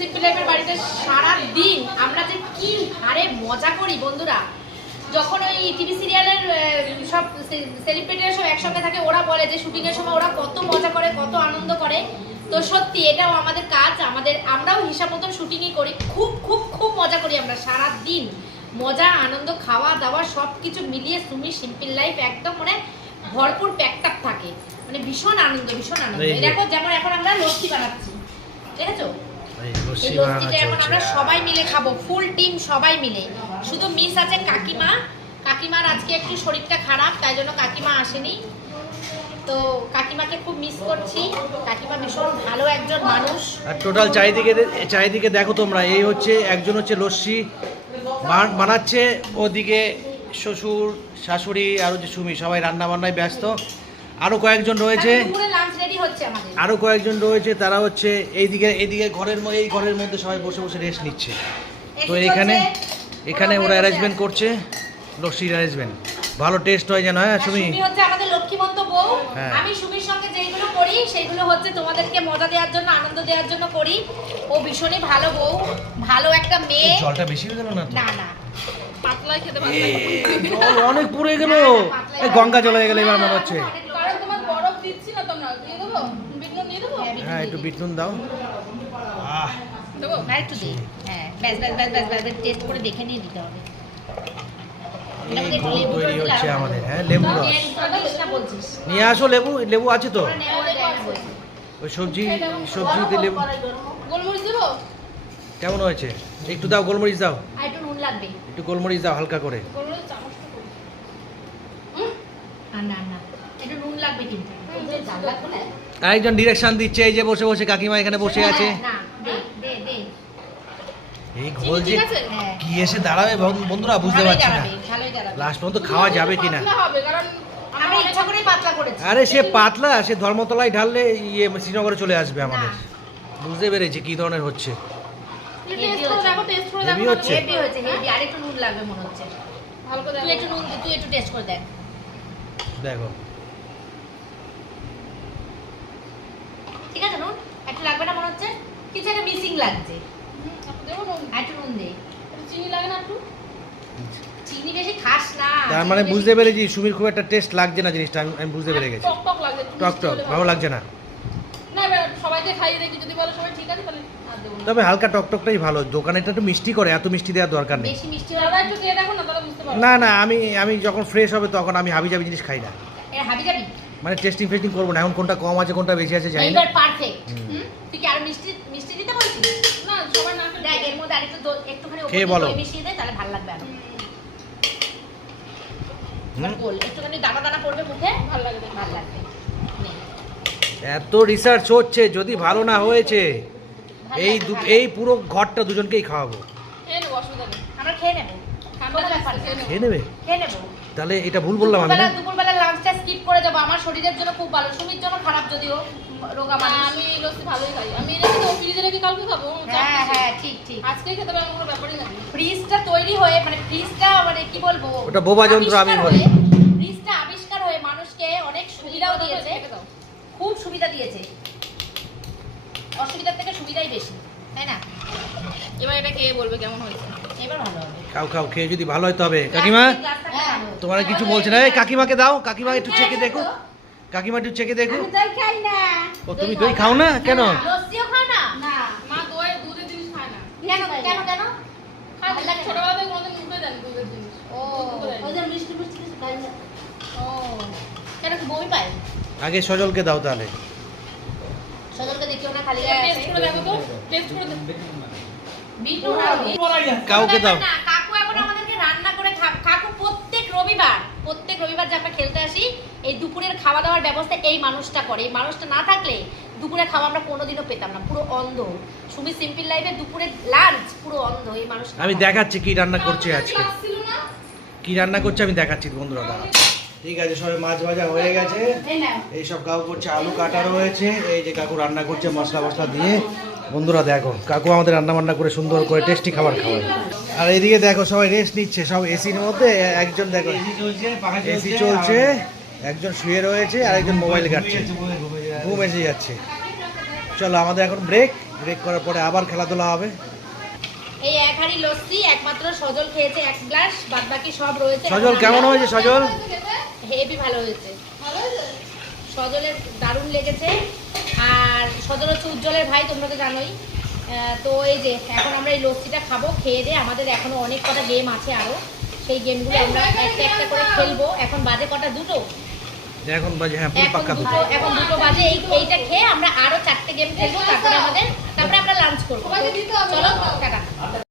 Simple লাইফের বাড়িতে সারা দিন আমরা যে কি হারে মজা করি বন্ধুরা। যখন ওই টিভি সিরিয়ালের সব সেলিব্রিটিরা সব একসঙ্গে থাকে ওরা বলে যে শুটিং এর সময় ওরা কত মজা করে কত আনন্দ করে। তো সত্যি এটাও আমাদের কাজ আমাদের আমরাও হিসাব মতন শুটিংই করি খুব খুব খুব মজা করি আমরা সারা দিন মজা আনন্দ খাওয়া দাওয়া সব কিছু মিলিয়ে সুমি সিম্পল লাইফ একদম মানে ভরপুর প্যাকটাপ থাকে। মানে ভীষণ আনন্দ ভীষণ আনন্দ। দেখো যেমন এখন আমরা লস্যি বানাচ্ছি ঠিক আছে এই লস্যিটা এখন আমরা সবাই মিলে খাব ফুল টিম সবাই মিলে। শুধু মিস আছে কাকিমা কাকিমার আজকে একটু শরীরটা খারাপ তাই জন্য কাকিমা আসেনি। তো কাকিমাকে খুব মিস করছি। কাকিমা ভীষণ ভালো একজন মানুষ। আর টোটাল চারিদিকে চারিদিকে দেখো তোমরা এই হচ্ছে একজন হচ্ছে লস্যি বানাচ্ছে ওদিকে শ্বশুর শাশুড়ি আর হচ্ছে সুমি সবাই রান্না বান্নায় ব্যস্ত। আরও কয়েকজন রয়েছে। আরও কয়েকজন রয়েছে তারা হচ্ছে এইদিকে এইদিকে ঘরের এই ঘরের মধ্যে সবাই বসে বসে রেস্ট নিচ্ছে। তো এখানে এখানে ওরা অ্যারেঞ্জমেন্ট করছে লস্যির অ্যারেঞ্জমেন্ট ভালো টেস্ট হয় যেন হ্যাঁ আর সুমি? হচ্ছে আমাদের লক্ষ্মীমন্ত বউ। হ্যাঁ। আমি সুমির সঙ্গে যেইগুলো করি সেইগুলো হচ্ছে তোমাদেরকে মজা দেওয়ার জন্য আনন্দ দেওয়ার জন্য করি। ও ভীষণই ভালো বউ ভালো একটা মেয়ে। জলটা বেশি হয়ে গেল না না না। পাতলাই খেতে এ, জল অনেক পুড়ে গেল। এই গঙ্গা জল হয়ে গেল এবার মনে হচ্ছে। হ্যাঁ একটু বিট নুন দাও। আহ। দেবো না একটু দিই হ্যাঁ ব্যাস ব্যাস ব্যাস ব্যাস ব্যাস টেস্ট করে দেখে নিয়ে দিতে হবে। এটার মধ্যে এই একটু ঘোল লেবু তৈরি হচ্ছে আমাদের হ্যাঁ লেবু রস। না বলছিস। নিয়ে আসো লেবু লেবু আছে তো? না বলছিস। ওই সবজি সবজিতে লেবু। কেমন হয়েছে? একটু দাও গোলমরিচ দাও। একটু নুন লাগবে। একটু গোলমরিচ দাও হালকা করে। না না। লাগবে কিন্তু। আরেকজন ডিরেকশন দিচ্ছে এই যে বসে বসে কাকিমা এখানে বসে আছে। না দে দে দে। এই ঘোল যে ঠিক আছে? হ্যাঁ। কি এসে দাঁড়াবে বন্ধুরা বুঝতে পারছি না। লাস্ট পর্যন্ত খাওয়া যাবে কিনা? পাতলা হবে কারণ আমরা ইচ্ছা করেই পাতলা করেছি। আরে সে পাতলা সে ধর্মতলায় ঢাললে ইয়ে শ্রীনগরে চলে আসবে আমাদের। বুঝতে পেরেছি কি ধরনের হচ্ছে। টেস্ট করে দেখো টেস্ট করে হেভি হচ্ছে? হেভি হয়েছে হেভি। আর একটু নুন লাগবে মনে হচ্ছে। ভালো করে তুই একটু নুন তুই একটু টেস্ট করে দেখ। দেখো ঠিক আছে নুন একটু লাগবে না মনে হচ্ছে কিছু একটা মিসিং লাগছে। চিনি বেশি খাস না তার মানে বুঝতে পেরেছি সুমির খুব একটা টেস্ট লাগছে না জিনিসটা আমি আমি বুঝতে পেরে গেছি। টক টক লাগে টক টক ভালো লাগছে না। না সবাইকে খাইয়ে দেখি যদি বলো সবাই ঠিক আছে তাহলে আর দেবো না। তবে হালকা টক টকটাই ভালো দোকানে একটু মিষ্টি করে এত মিষ্টি দেওয়ার দরকার নেই। বেশি মিষ্টি দাদা একটু খেয়ে দেখো না তাহলে বুঝতে পারো না না আমি আমি যখন ফ্রেশ হবে তখন আমি হাবি জাবি জিনিস খাই না। হাবি যাবি মানে টেস্টিং ফেস্টিং করব না এখন কোনটা কম আছে কোনটা বেশি আছে জানি না। এইবার পারফেক্ট হুম। তুই কি আরও মিষ্টি মিষ্টি দিতে বলছিস? না খেলে দেখ এর মধ্যে আরেকটু একটুখানি খেয়ে বলো। মিশিয়ে দে তাহলে ভালো লাগবে আরও। বল একটুখানি দানা দানা পড়বে মুখে? ভালো লাগে দেখতে। ভালো লাগবে। এত রিসার্চ হচ্ছে যদি ভালো না হয়েছে এই দু এই পুরো ঘরটা দুজনকেই খাওয়াবো। অসুবিধা নেই। আমরা খেয়ে নেব। খেয়ে নেবে। খেয়ে নেব? তাহলে এটা ভুল বললাম আমি দুপুরবেলা দুপুরবেলা লাঞ্চটা স্কিপ করে যাব। আমার শরীরের জন্য খুব ভালো সুমির জন্য খারাপ যদিও রোগা মানুষ। আমি লস্যি ভালোই খাই। আমি রেখে দেবো ফ্রিজে রেখে কালকে খাব? হ্যাঁ হ্যাঁ ঠিক ঠিক। আজকেই খেতে পারব কোনো ব্যাপারই না। ফ্রিজটা তৈরি হয়ে মানে ফ্রিজটা মানে কি বলব? ওটা বোবা যন্ত্র আমি বলি। ফ্রিজটা আবিষ্কার হয়ে মানুষকে অনেক সুবিধাও দিয়েছে। খুব সুবিধা দিয়েছে। অসুবিধার থেকে সুবিধাই বেশি। তাই না? এবার এটা কে বলবে কেমন হয়েছে। এবার ভালো হবে। খাও খাও খেয়ে যদি ভালো হয় তবে। কাকিমা হ্যাঁ। তোমার কিছু বলছে না। এই কাকিমাকে দাও। কাকিমা একটু চেকে দেখো। কাকিমা একটু চেকে দেখো। দই খাই না। ও তুমি দই খাও না? কেন? লস্যিও খাও না? না। মা দই দুধের জিনিস খায় না। কেন কেন কেন? খায় না? ছোটবেলা থেকে কোনোদিন মুখে দেন দুধের জিনিস। ও দুধ দেয়। ওই যে মিষ্টি মিষ্টি কিছু খাই না। ও কেন কি পায়? আগে সজলকে দাও তাহলে। সজলকে দেখিও না খালি টেস্ট করে দেখো তো টেস্ট করে বিটু কাউকে দাও কাকু এখন আমাদেরকে রান্না করে কাকু প্রত্যেক রবিবার প্রত্যেক রবিবার যে আমরা খেলতে আসি এই দুপুরের খাওয়া দাওয়ার ব্যবস্থা এই মানুষটা করে। এই মানুষটা না থাকলে দুপুরে খাওয়া আমরা কোনোদিনও পেতাম না। পুরো অন্ধ। সুমি সিম্পল লাইফে লাঞ্চ পুরো অন্ধ। এই মানুষ আমি দেখাচ্ছি কি রান্না করছে আজকে। কি রান্না করছে আমি দেখাচ্ছি বন্ধুরা দাঁড়া ঠিক আছে সবাই মাছ ভাজা হয়ে গেছে। এই সব কাকু করছে আলু কাটা রয়েছে। এই যে কাকু রান্না করছে মশলা মশলা দিয়ে। বন্ধুরা দেখো কাকু আমাদের রান্না বান্না করে সুন্দর করে টেস্টি খাবার খাওয়ায়। আর এইদিকে দেখো সবাই রেস্ট নিচ্ছে সব এসির মধ্যে। একজন দেখো এসি চলছে একজন শুয়ে রয়েছে আর একজন মোবাইল ঘাটছে। ঘুম এসে যাচ্ছে। চলো আমাদের এখন ব্রেক ব্রেক করার পরে আবার খেলাধুলা হবে। এই এক হাঁড়ি লস্যি একমাত্র সজল খেয়েছে এক গ্লাস বাদ বাকি সব রয়েছে। সজল কেমন হয়েছে সজল? হেভি ভালো হয়েছে। সজলের দারুণ লেগেছে। আর সজল হচ্ছে উজ্জ্বলের ভাই তোমরা তো জানোই। তো এই যে এখন আমরা এই লস্যিটা খাব খেয়ে দিয়ে আমাদের এখনও অনেক কটা গেম আছে আরও। সেই গেমগুলো আমরা একটা একটা করে খেলব। এখন বাজে কটা দুটো? এখন বাজে হ্যাঁ এখন দুটো এখন দুটো বাজে। এই এইটা খেয়ে আমরা আরও চারটে গেম খেলব তারপরে আমাদের তারপরে আমরা লাঞ্চ করব। চলো টাটা।